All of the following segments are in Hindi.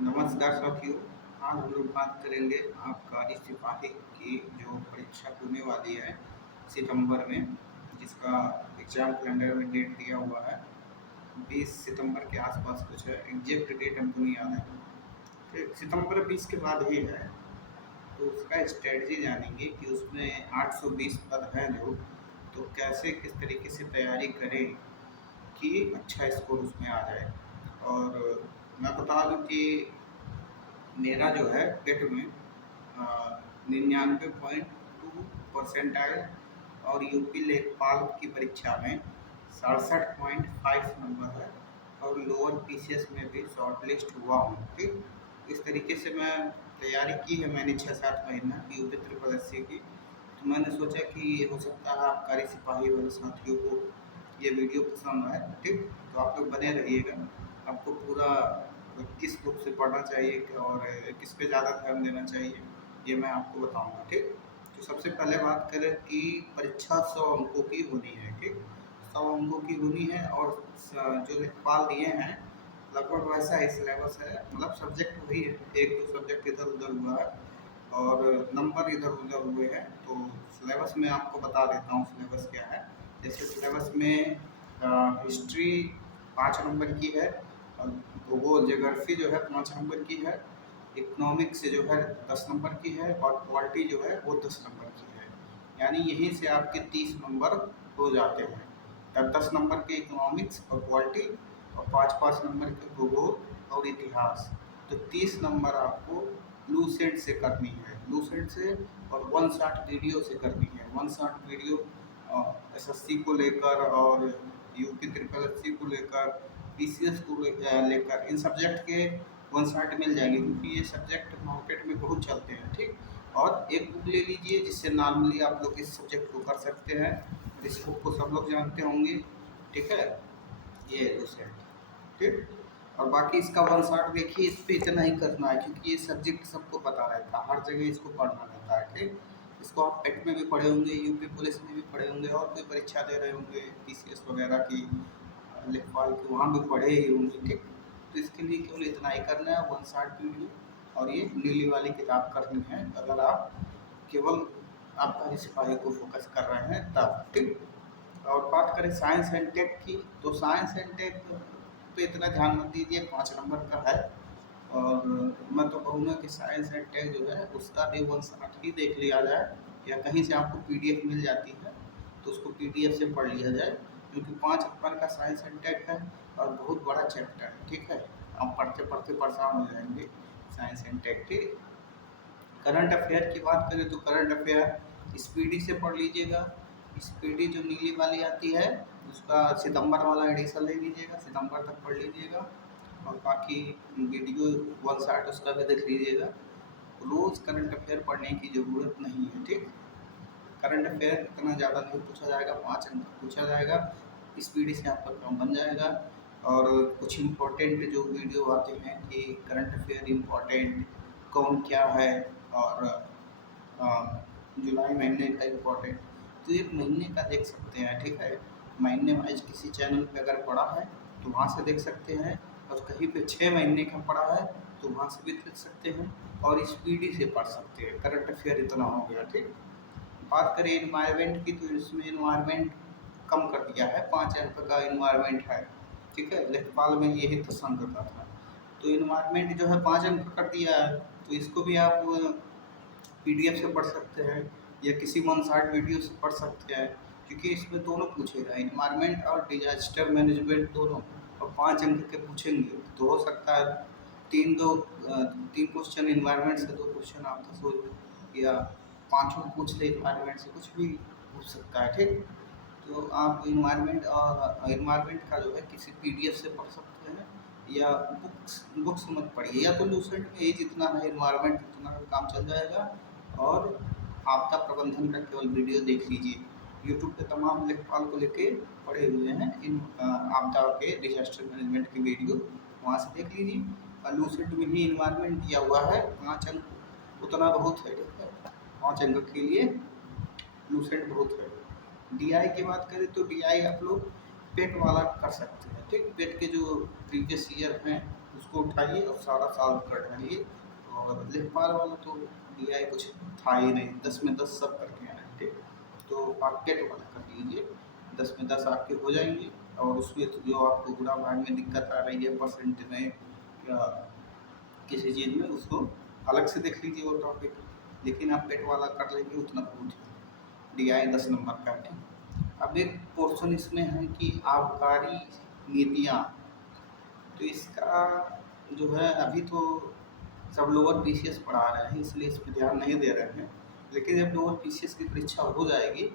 नमस्कार साथियों। आज हम लोग बात करेंगे आबकारी सिपाही की जो परीक्षा होने वाली है सितंबर में, जिसका एग्ज़ाम कैलेंडर में डेट दिया हुआ है 20 सितंबर के आसपास कुछ है। एग्जैक्ट डेट हमको नहीं याद है। फिर सितंबर 20 के बाद ही है, तो उसका स्ट्रेटजी जानेंगे कि उसमें 820 पद हैं जो, तो कैसे किस तरीके से तैयारी करें कि अच्छा स्कोर उसमें आ जाए। और मैं बता दूं कि मेरा जो है टेट में 99.2 परसेंटाइल और यूपी लेखपाल की परीक्षा में 67.5 नंबर है और लोअर पीसीएस में भी शॉर्ट लिस्ट हुआ हूँ। ठीक, इस तरीके से मैं तैयारी की है मैंने 6-7 महीना यूपी ट्रिपल एस सी की। तो मैंने सोचा कि ये हो सकता है आबकारी सिपाही वाले साथियों को ये वीडियो पसंद आए। ठीक, तो आप लोग बने रहिएगा। आपको पूरा किस बुक से पढ़ना चाहिए और किस पे ज़्यादा ध्यान देना चाहिए, ये मैं आपको बताऊंगा। ठीक, तो सबसे पहले बात करें कि परीक्षा 100 अंकों की होनी है। ठीक, 100 अंकों की होनी है और जो लेखपाल दिए हैं लगभग वैसा ही सिलेबस है, मतलब सब्जेक्ट वही है, एक दो सब्जेक्ट इधर उधर हुआ है और नंबर इधर उधर हुए हैं। तो सिलेबस में आपको बता देता हूँ सिलेबस क्या है। जैसे सिलेबस में हिस्ट्री 5 नंबर की है, और भूगोल ज्योग्राफी जो है 5 नंबर की है, इकोनॉमिक्स जो है 10 नंबर की है और पॉलिटी जो है वो 10 नंबर की है। यानी यहीं से आपके 30 नंबर हो जाते हैं। 10 नंबर के इकोनॉमिक्स और पॉलिटी और 5-5 नंबर के भूगोल और इतिहास। तो 30 नंबर आपको ब्लू सेट से करनी है, ब्लू सेट से, और वन शॉट वीडियो से करनी है। वन शॉट वीडियो एसएससी को लेकर और यूपी ट्रिपल एससी को लेकर, पीसीएस को लेकर इन सब्जेक्ट के वन शॉट मिल जाएंगे, क्योंकि ये सब्जेक्ट मार्केट में बहुत चलते हैं। ठीक, और एक बुक ले लीजिए जिससे नॉर्मली आप लोग इस सब्जेक्ट को कर सकते हैं। इस बुक को सब लोग जानते होंगे। ठीक है, ये है दूसरा। ठीक, और बाकी इसका वन शॉट देखिए, इस पे इतना ही करना है क्योंकि ये सब्जेक्ट सबको पता रहता है, हर जगह इसको पढ़ना रहता है। ठीक, इसको आप टेट में भी पढ़े होंगे, यूपी पुलिस में भी पढ़े होंगे और कोई परीक्षा दे रहे होंगे पीसीएस वगैरह की, लेखपाल की, वहाँ भी पढ़े ही होंगे। ठीक, तो इसके लिए केवल इतना ही करना है, वन शॉट वीडियो और ये नीली वाली किताब करनी है अगर आप केवल आबकारी सिपाही को फोकस कर रहे हैं तब। ठीक, और बात करें साइंस एंड टेक की, तो साइंस एंड टेक पे इतना ध्यान मत दीजिए, 5 नंबर का है। और मैं तो कहूँगा कि साइंस एंड टेक जो है उसका भी वन शॉट ही देख लिया जाए, या कहीं से आपको पीडीएफ मिल जाती है तो उसको पीडीएफ से पढ़ लिया जाए, क्योंकि 5 नंबर का साइंस एंड टेक है और बहुत बड़ा चैप्टर है। ठीक है, आप पढ़ते पढ़ते परेशान हो जाएंगे साइंस एंड टेक। ठीक, करंट अफेयर की बात करें तो करंट अफेयर स्पीडी से पढ़ लीजिएगा। स्पीडी जो नीली वाली आती है उसका सितंबर वाला एडिशन ले लीजिएगा, सितंबर तक पढ़ लीजिएगा। और बाकी वीडियो वन शॉट उसका भी देख लीजिएगा। रोज़ करंट अफेयर पढ़ने की ज़रूरत नहीं है। ठीक, करंट अफेयर इतना ज़्यादा नहीं पूछा जाएगा, 5 अंक पूछा जाएगा, स्पीडी से आपका काम बन जाएगा। और कुछ इम्पोर्टेंट जो वीडियो आते हैं कि करंट अफेयर इम्पोर्टेंट कौन क्या है, और जुलाई महीने का इम्पोर्टेंट, तो एक महीने का देख सकते हैं। ठीक है, महीने वाइज किसी चैनल पे अगर पड़ा है तो वहाँ से देख सकते हैं, और कहीं पे 6 महीने का पड़ा है तो वहाँ से भी देख सकते हैं, और स्पीडी से पढ़ सकते हैं। करंट अफेयर इतना हो गया। ठीक, बात करें इन्वायरमेंट की, तो इसमें इन्वायरमेंट कम कर दिया है, 5 अंक का इन्वायरमेंट है। ठीक है, लेखपाल में यही तो संगता था, तो इन्वायरमेंट जो है 5 अंक कर दिया है, तो इसको भी आप पीडीएफ से पढ़ सकते हैं या किसी वन शॉट वीडियो से पढ़ सकते हैं, क्योंकि इसमें दोनों पूछेगा, इन्वायरमेंट और डिजास्टर मैनेजमेंट दोनों, और 5 अंक के पूछेंगे। तो हो सकता है 3 क्वेश्चन इन्वायरमेंट से, 2 क्वेश्चन आपका सोच, या पाँचों पूछ ले इन्वायरमेंट से, कुछ भी पूछ सकता है। ठीक, तो आप इन्वायरमेंट का जो है किसी पीडीएफ से पढ़ सकते हैं, या बुक्स मत पढ़िए, या तो लूसेंट में ही जितना है इन्वायरमेंट उतना काम चल जाएगा, और आपदा प्रबंधन का केवल वीडियो देख लीजिए। यूट्यूब पे तमाम लेखपाल को लेके पड़े हुए हैं इन आपदा के डिजास्टर मैनेजमेंट के वीडियो, वहाँ से देख लीजिए। और लूसेंट में ही इन्वायरमेंट दिया हुआ है, 5 अंक उतना बहुत है। ठीक है, 5 अंक के लिए लूसेंट बहुत है। डीआई की बात करें तो डीआई आप लोग पेट वाला कर सकते हैं। ठीक, पेट के जो प्रीवियस ईयर हैं उसको उठाइए और सारा सॉल्व कर डालिए। और लेखपाल वाला तो DI कुछ था ही नहीं, 10 में 10 सब करके आए थे। तो आप टेट वाला कर लीजिए, 10 में 10 आपके हो जाएंगे। और उसमें तो जो आपको गुणा भाग में दिक्कत आ रही है परसेंट में या किसी चीज़ में, उसको अलग से देख लीजिए वो टॉपिक। लेकिन आप पेट वाला कर लेंगे उतना बहुत है, DI 10 नंबर का है। अब एक पोर्शन इसमें है कि आबकारी नीतियाँ, तो इसका जो है अभी तो सब लोअर PCS पढ़ा रहे हैं, इसलिए इस पर ध्यान नहीं दे रहे हैं। लेकिन जब लोअर PCS की परीक्षा हो जाएगी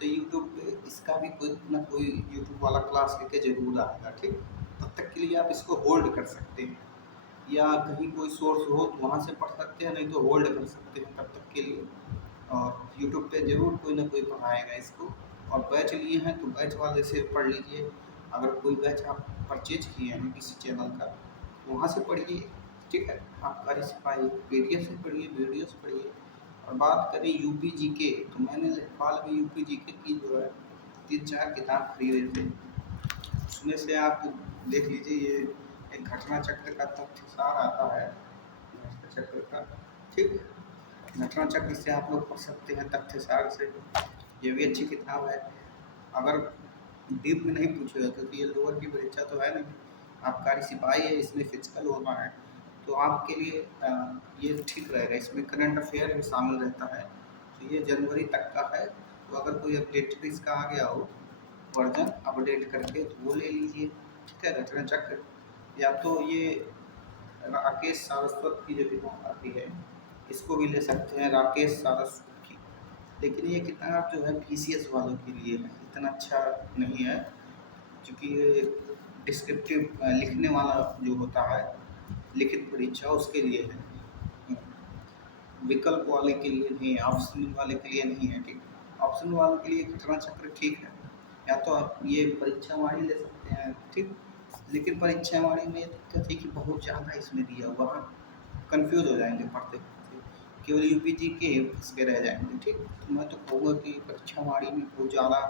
तो यूट्यूब पे इसका भी कोई ना कोई यूट्यूब वाला क्लास लेके जरूर आएगा, ठीक। तब तक के लिए आप इसको होल्ड कर सकते हैं, या कहीं कोई सोर्स हो तो वहाँ से पढ़ सकते हैं, नहीं तो होल्ड कर सकते हैं तब तक के लिए। और यूट्यूब पे ज़रूर कोई ना कोई पढ़ाएगा इसको। और बैच लिए हैं तो बैच वाले से पढ़ लीजिए। अगर कोई बैच आप परचेज किए हैं किसी चैनल का तो वहाँ से पढ़िए, ठीक है। आबकारी सिपाही PDF से पढ़िए, वीडियो से पढ़िए। और बात करें UP GK, तो मैंने लेखपाल में UP GK की जो है 3-4 किताब खरीदे थे। उसमें से आप देख लीजिए, ये एक घटना चक्र का तथ्यसार आता है, घटना चक्र का, ठीक। घटना चक्र से आप लोग पढ़ सकते हैं, तथ्यसार से, ये भी अच्छी किताब है। अगर डीप में नहीं पूछेगा, क्योंकि ये लोअर की परीक्षा तो है नहीं, आबकारी सिपाही है, इसमें फिजिकल होना है, तो आपके लिए ये ठीक रहेगा। इसमें करंट अफेयर भी शामिल रहता है। तो ये जनवरी तक का है, तो अगर कोई अपडेटेड इसका आ गया हो वर्जन अपडेट करके तो वो ले लीजिए, ठीक है। घटना चक्र, या तो ये राकेश सारस्वत की जो किताब आती है इसको भी ले सकते हैं, राकेश सारस्वत की। लेकिन ये किताब जो है PCS वालों के लिए है, इतना अच्छा नहीं है, क्योंकि ये डिस्क्रिप्टिव लिखने वाला जो होता है लिखित परीक्षा उसके लिए है, विकल्प वाले के लिए नहीं है, ऑप्शन वाले के लिए नहीं है, ठीक। ऑप्शन वाले के लिए घटना चक्र ठीक है, या तो आप ये परीक्षा वाणी ले सकते हैं, ठीक। लेकिन परीक्षा वाणी में दिक्कत है कि बहुत ज़्यादा इसमें दिया हुआ है, कन्फ्यूज हो जाएंगे पढ़ते पढ़ते, केवल UP GK फंस के रह जाएंगे, ठीक। तो मैं तो कहूँगा कि परीक्षा वाणी में बहुत ज़्यादा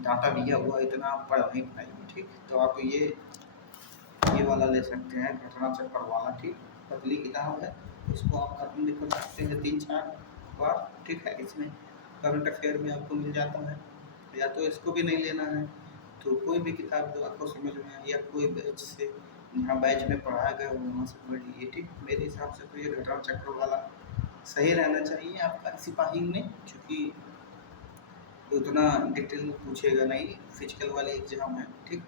डाटा दिया हुआ, इतना आप पढ़ नहीं पाएंगे, ठीक। तो आप ये वाला ले सकते हैं, घटना चक्र वाला, ठीक। पतली किताब है, इसको आप खत्म भी कर सकते हैं 3-4 बार, ठीक है। इसमें करंट अफेयर में आपको मिल जाता है। या तो इसको भी नहीं लेना है तो कोई भी किताब जो आपको समझ में आए, या कोई बैच से जहाँ बैच में पढ़ाया गया हो वहाँ से पढ़ लीजिए, ठीक। मेरे हिसाब से तो ये घटना चक्र वाला सही रहना चाहिए आपका सिपाही में, क्योंकि उतना डिटेल में पूछेगा नहीं, फिजिकल वाले एग्जाम है, ठीक।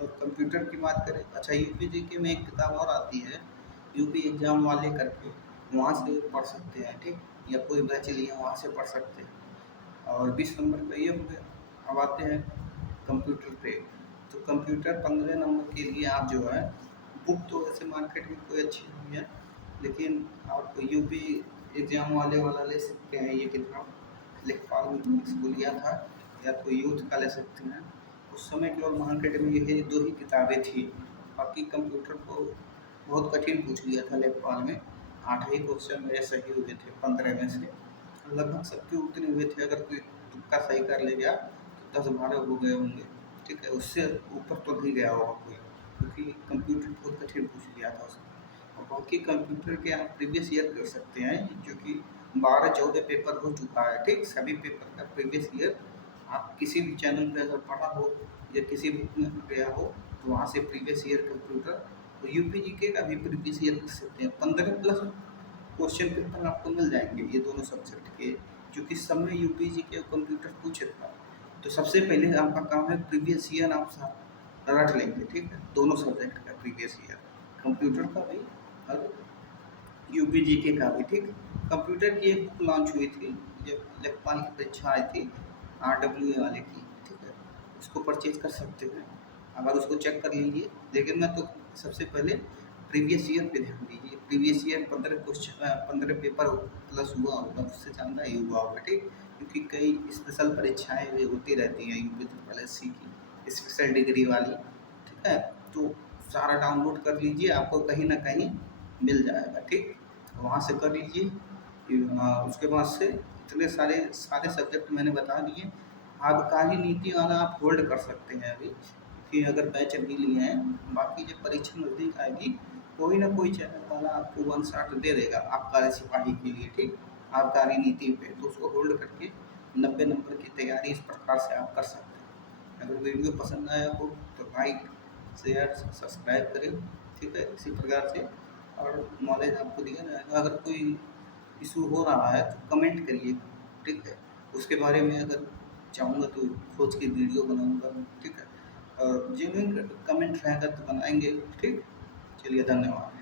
और कंप्यूटर की बात करें, अच्छा UP GK में एक किताब और आती है UP एग्जाम वाले करके, वहाँ से पढ़ सकते हैं, ठीक। या कोई बैच लिए वहाँ से पढ़ सकते हैं। और 20 नंबर का ये हो गया। अब आते हैं कंप्यूटर पे, तो कंप्यूटर 15 नंबर के लिए आप जो है, बुक तो वैसे मार्केट में कोई अच्छी नहीं है, लेकिन आप UP एग्जाम वाला ले सकते हैं। ये किताब लेखपाल में इसको लिया था, या तो यूथ का ले सकते हैं। उस समय केवल मार्केट में ये 2 ही किताबें थी, बाकी कंप्यूटर को बहुत कठिन पूछ लिया था लेखपाल में। 8 ही क्वेश्चन मेरे सही हुए थे 15 में से, लगभग सबके उतने हुए थे। अगर कोई तुक्का सही कर ले गया तो 10-12 हो गए होंगे, ठीक है। उससे ऊपर तो नहीं गया होगा कोई, क्योंकि कंप्यूटर बहुत कठिन पूछ लिया था उसमें। और बाकी कंप्यूटर के आप प्रीवियस ईयर कर सकते हैं, क्योंकि 12-14 पेपर हो चुका है, ठीक। सभी पेपर का प्रीवियस ईयर आप किसी भी चैनल पे अगर पढ़ा हो या किसी बुक में गया हो तो वहाँ से प्रीवियस ईयर कंप्यूटर, तो UP GK का भी प्रीवियस ईयर कर सकते हैं। 15 प्लस क्वेश्चन पेपर आपको मिल जाएंगे ये दोनों सब्जेक्ट के, क्योंकि सब में UP GK और कंप्यूटर पूछे था। तो सबसे पहले आपका काम है प्रीवियस ईयर आप रट लेंगे, ठीक है। दोनों सब्जेक्ट का प्रीवियस ईयर, कंप्यूटर का भी और UP GK का भी, ठीक। कंप्यूटर की एक बुक लॉन्च हुई थी जब लेखपाल की परीक्षा आई थी, RWA वाले की, ठीक है। उसको परचेज कर सकते हैं, अगर उसको चेक कर लीजिए। लेकिन मैं तो सबसे पहले प्रीवियस ईयर पे ध्यान दीजिए। Previous year 15 question 15 paper plus हुआ होगा, उससे ज़्यादा ही हुआ होगा, ठीक। क्योंकि कई स्पेशल परीक्षाएँ भी होती रहती हैं UP SSC की, स्पेशल डिग्री वाली, ठीक है। तो सारा डाउनलोड कर लीजिए, आपको कहीं ना कहीं मिल जाएगा, ठीक। वहाँ से कर लीजिए। उसके बाद से इतने सारे सब्जेक्ट मैंने बता दिए। आबकारी नीति वाला आप होल्ड कर सकते हैं अभी, क्योंकि अगर बैच अभी लिए हैं, बाकी जब परीक्षा नज़दीक आएगी कोई ना कोई चैनल वाला आपको वन शॉट दे देगा आबकारी सिपाही के लिए, ठीक, आबकारी नीति पे, तो उसको होल्ड करके 90 नंबर की तैयारी इस प्रकार से आप कर सकते हैं। अगर वीडियो पसंद आया हो तो लाइक शेयर सब्सक्राइब करें, ठीक है, इसी प्रकार से। और नॉलेज आपको दिया जाएगा। अगर कोई इशू हो रहा है तो कमेंट करिए, ठीक है, उसके बारे में अगर चाहूँगा तो खोज के वीडियो बनाऊँगा, ठीक है, और जेन्युइन कमेंट रहेगा तो बनाएंगे, ठीक। चलिए, धन्यवाद।